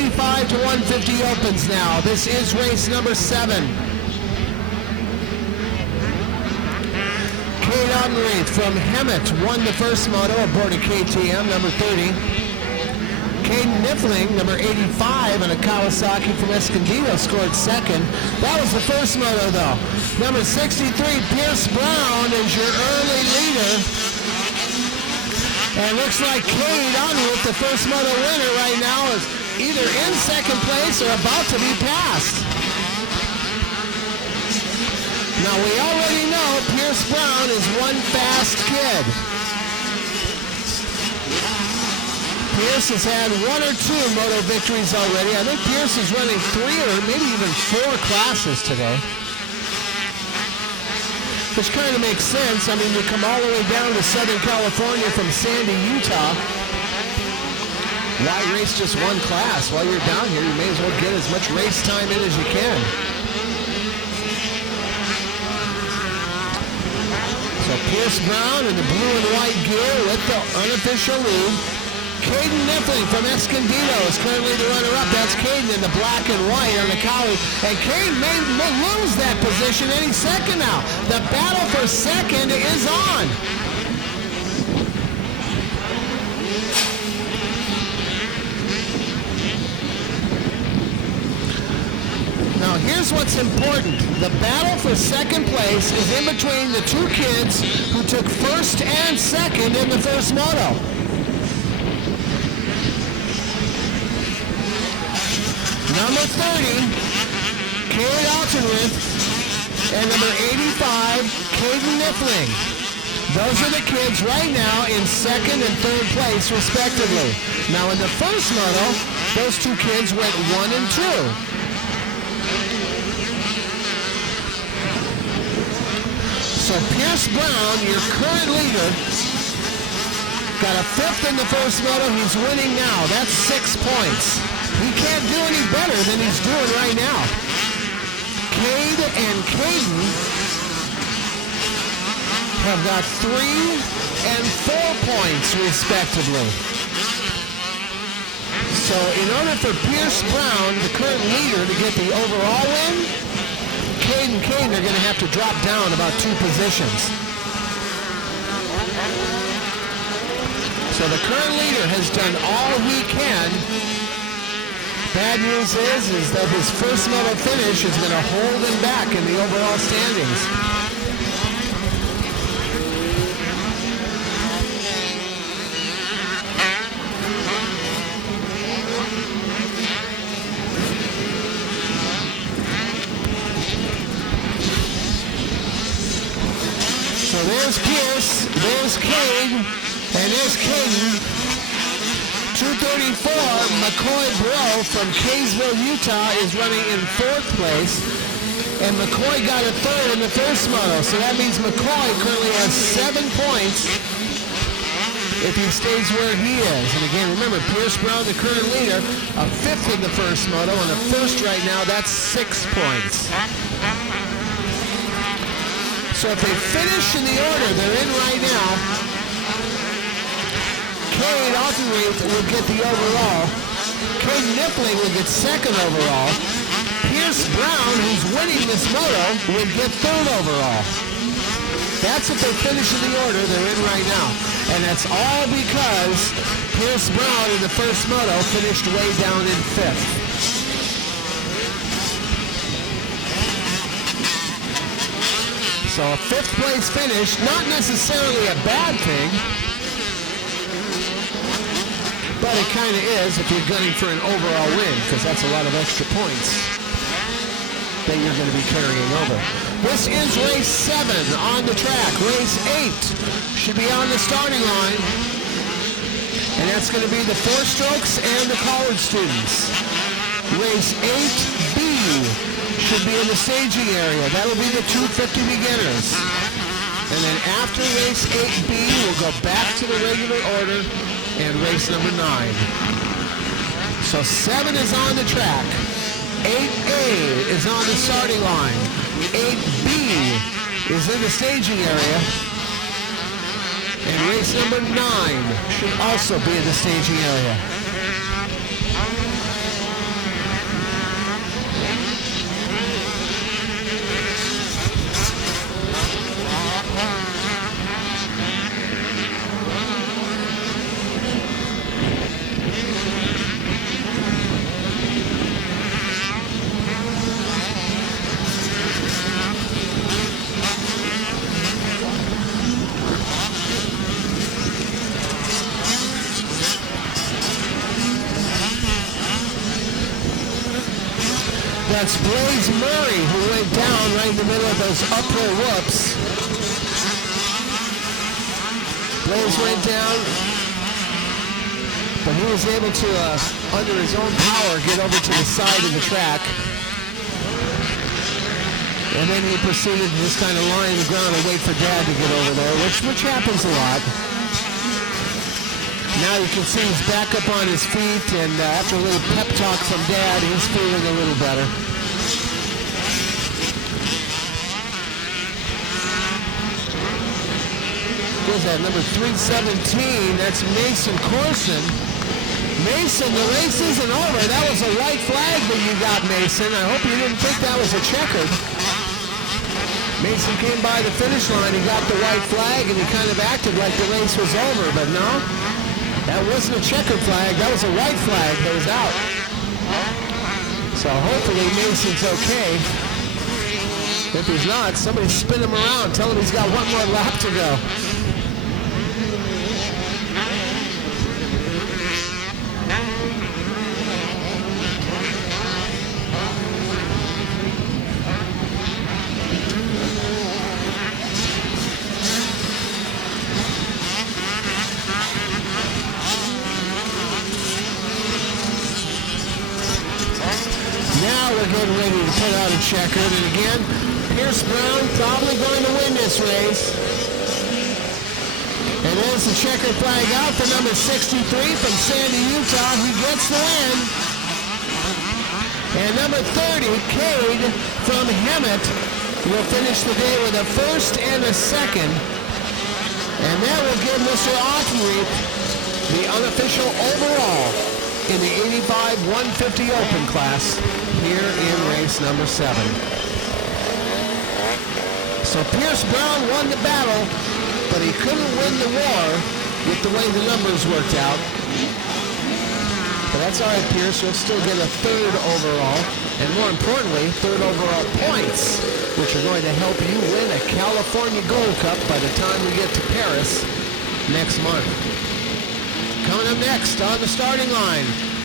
185 to 150 opens now. This is race number 7. Cade Ottenreith from Hemet won the first moto aboard a KTM, number 30. Caden Niffling, number 85, and a Kawasaki from Escondido scored second. That was the first moto, though. Number 63, Pierce Brown, is your early leader. And it looks like Cade Ottenreith, the first moto winner right now, is either in second place or about to be passed. Now, we already know Pierce Brown is one fast kid. Pierce has had 1 or 2 moto victories already. I think Pierce is running 3 or maybe even 4 classes today. Which kind of makes sense. I mean, you come all the way down to Southern California from Sandy, Utah. Why race just one class? While you're down here, you may as well get as much race time in as you can. So Pierce Brown in the blue and white gear with the unofficial lead. Caden Niffling from Escondido is currently the runner-up. That's Caden in the black and white on the collie. And Caden may lose that position any second now. The battle for second is on. Now here's what's important. The battle for second place is in between the 2 kids who took first and second in the first moto. Number 30, Cade Ottenreith, and number 85, Caden Niffling. Those are the kids right now in second and third place, respectively. Now in the first moto, those 2 kids went 1 and 2. So Pierce Brown, your current leader, got a 5th in the first moto. He's winning now. That's 6 points. He can't do any better than he's doing right now. Cade and Caden have got 3 and 4 points, respectively. So in order for Pierce Brown, the current leader, to get the overall win, Cade and Caden are going to have to drop down about 2 positions. So the current leader has done all he can. Bad news is that his first moto finish is going to hold him back in the overall standings. So there's Pierce, there's Cade, and there's Caden. 234, McCoy Bro from Kaysville, Utah is running in 4th place. And McCoy got a 3rd in the first moto. So that means McCoy currently has 7 points if he stays where he is. And again, remember, Pierce Brown, the current leader, a 5th in the first moto. And a first right now, that's 6 points. So if they finish in the order they're in right now, Cade Ottenreith will get the overall. Caden Niffling will get 2nd overall. Pierce Brown, who's winning this moto, will get 3rd overall. That's if they finish in the order they're in right now. And that's all because Pierce Brown in the first moto finished way down in 5th. So a 5th place finish, not necessarily a bad thing, but it kind of is if you're gunning for an overall win, because that's a lot of extra points that you're going to be carrying over. This is race 7 on the track. Race 8 should be on the starting line. And that's going to be the 4-strokes and the college students. Race 8B should be in the staging area. That'll be the 250 beginners. And then after race 8B, we'll go back to the regular order and race number 9. So 7 is on the track. 8A is on the starting line. 8B is in the staging area. And race number 9 should also be in the staging area. That's Blaze Murray, who went down right in the middle of those uphill whoops. Blaze went down, but he was able to, under his own power, get over to the side of the track. And then he proceeded to just kind of lie on the ground and wait for Dad to get over there, which happens a lot. Now you can see he's back up on his feet, and after a little pep talk from Dad, he's feeling a little better. Who's that? Number 317. That's Mason Corson. Mason, the race isn't over. That was a white flag that you got, Mason. I hope you didn't think that was a checkered. Mason came by the finish line. He got the white flag, and he kind of acted like the race was over, but no. That wasn't a checkered flag. That was a white flag that was out. So hopefully Mason's okay. If he's not, somebody spin him around. Tell him he's got one more lap to go. Now we're getting ready to put out a checkered, and again, Pierce Brown probably going to win this race. And there's the checkered flag out for number 63 from Sandy, Utah. He gets the win. And number 30, Cade from Hemet, will finish the day with a first and a second. And that will give Mr. Autenreep the unofficial overall in the 85-150 Open class here in race number 7. So Pierce Brown won the battle, but he couldn't win the war with the way the numbers worked out. But that's all right, Pierce. You'll still get a third overall, and more importantly, third overall points, which are going to help you win a California Gold Cup by the time we get to Perris next month. Coming up next on the starting line,